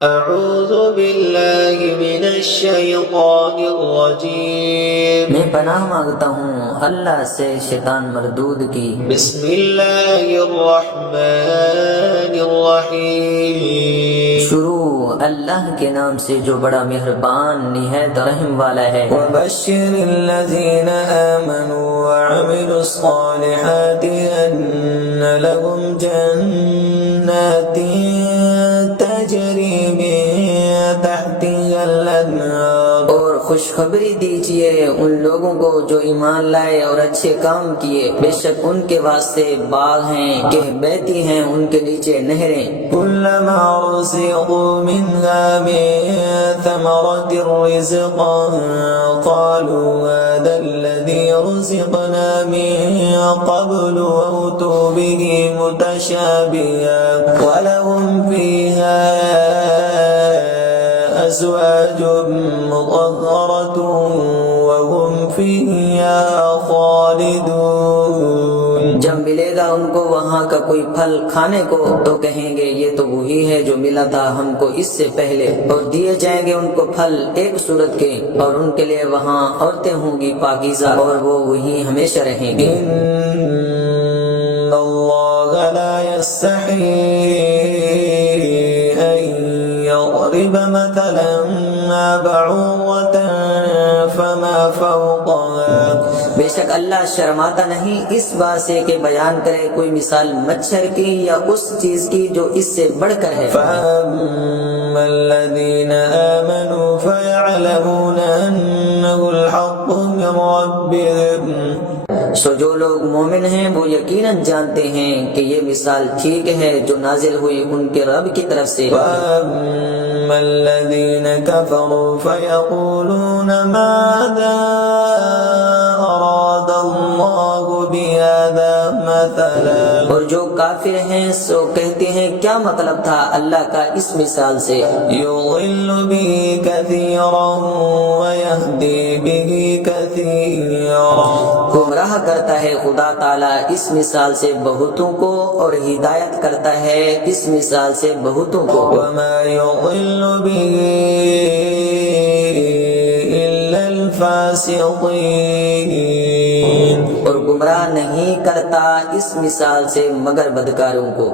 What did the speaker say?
اعوذ باللہ من الشیطان الرجیم، میں پناہ مانگتا ہوں اللہ سے شیطان مردود کی۔ بسم اللہ الرحمن الرحیم، شروع اللہ کے نام سے جو بڑا مہربان نہایت رحم والا ہے۔ وبشر الذین آمنوا وعملوا الصالحات ان لهم جنات تجری من تحتها الانہار، اور خوشخبری دیجیے ان لوگوں کو جو ایمان لائے اور اچھے کام کیے، بے شک ان کے واسطے باغ ہیں کہ بہتی ہیں ان کے نیچے نہریں۔ كلما رزقوا منها من ثمرة رزقا قالوا هذا الذي رزقنا من قبل وأتوا به متشابها ولهم فيها أزواج مطهرة وهم فيها خالدون۔ جب ملے گا ان کو وہاں کا کوئی پھل کھانے کو تو کہیں گے یہ تو وہی ہے جو ملا تھا ہم کو اس سے پہلے، اور دیے جائیں گے ان کو پھل ایک صورت کے، اور ان کے لیے وہاں عورتیں ہوں گی پاکیزہ، اور وہ وہی ہمیشہ رہیں گے۔ ان اللہ لا يستحيي ان يضرب مثلا ما بعوضة فما فوقها، بے شک اللہ شرماتا نہیں اس بات سے کہ بیان کرے کوئی مثال مچھر کی یا اس چیز کی جو اس سے بڑھ کر ہے۔ فأما الذين آمنوا فيعلمون أنه الحق من ربهم، سو جو لوگ مومن ہیں وہ یقیناً جانتے ہیں کہ یہ مثال ٹھیک ہے جو نازل ہوئی ان کے رب کی طرف سے۔ وأما الذين كفروا فيقولون ماذا أراد الله بهذا مثلا، اور جو کافر ہیں سو کہتے ہیں کیا مطلب تھا اللہ کا اس مثال سے؟ يضل به كثيرا ويهدي به كثيرا، گمراہ کرتا ہے خدا تعالیٰ اس مثال سے بہتوں کو اور ہدایت کرتا ہے اس مثال سے بہتوں کو۔ وما يضل به إلا الفاسقين، اور گمراہ نہیں کرتا اس مثال سے مگر بدکاروں کو۔